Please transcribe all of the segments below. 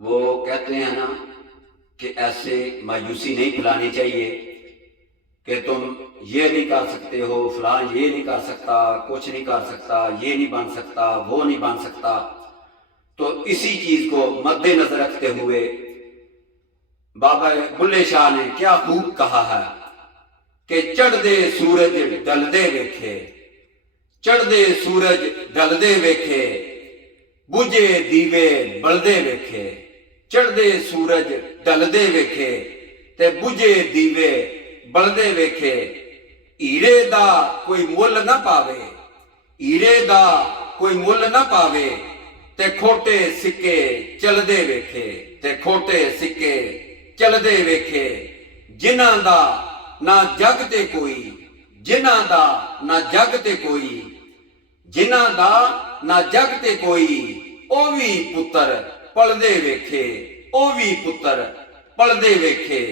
वो कहते हैं ना कि ऐसे मायूसी नहीं फैलानी चाहिए कि तुम ये नहीं कर सकते हो, फलां ये नहीं कर सकता, कुछ नहीं कर सकता, ये नहीं बन सकता, वो नहीं बन सकता। तो इसी चीज को मद्देनजर रखते हुए बाबा बुल्ले शाह ने क्या खूब कहा है कि चढ़दे सूरज ढलदे वेखे, चढ़दे सूरज ढलदे वेखे, बुझे दीवे बलदे वेखे। चढ़दे सूरज ढलदे वेखे ते बुझे दीवे बलदे वेखे। हीरे दा कोई मुल ना पावे, हीरे दा कोई मुल ना पावे, ते खोटे सिक्के चलदे वेखे, ते खोटे सिक्के चलदे वेखे। जिन्हां दा ना जग ते कोई, जिन्हां दा ना जग ते कोई, जिन्हां दा ना जग ते कोई, ओ भी पुत्तर पलदे वेखे, ओ भी पुत्तर पलदे वेखे।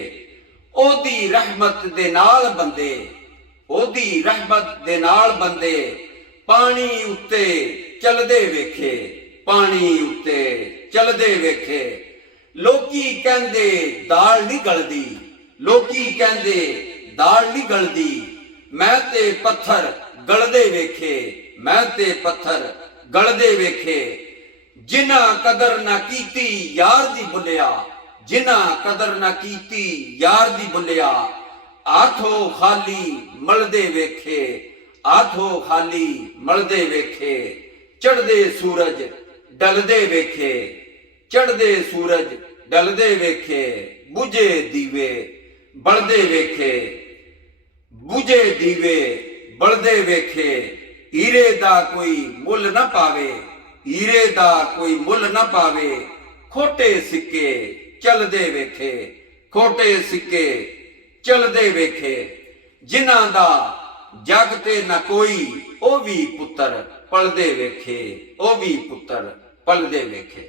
ओदी रहमत दे नाल बंदे, ओदी रहमत दे नाल बंदे, पानी उत्ते चलदे वेखे, पानी उत्ते चलदे वेखे। लोकी कहंदे दाल नहीं गलदी, लोकी कहंदे दाल नहीं गलदी, मैं ते पत्थर गलदे वेखे, मैं ते पत्थर गलदे वेखे। जिन्हां कदर ना कीती यार दी बुलिया, जिन्हां कदर ना कीती यार दी बुलिया, आठो खाली मलदे वेखे, आठो खाली मलदे वेखे। चढ़दे सूरज ढलदे वेखे, चढ़दे सूरज ढलदे वेखे, बुझे दीवे बलदे वेखे, बुझे दीवे बलदे वेखे। हीरे दा कोई मुल ना पावे, हीरे दा कोई मुल ना पावे, खोटे सिक्के चलदे वेखे, खोटे सिक्के चलदे वेखे। जिन्हां दा जग ते ना कोई, ओ भी पुत्तर पलदे वेखे, ओ भी पुत्तर पलदे वेखे।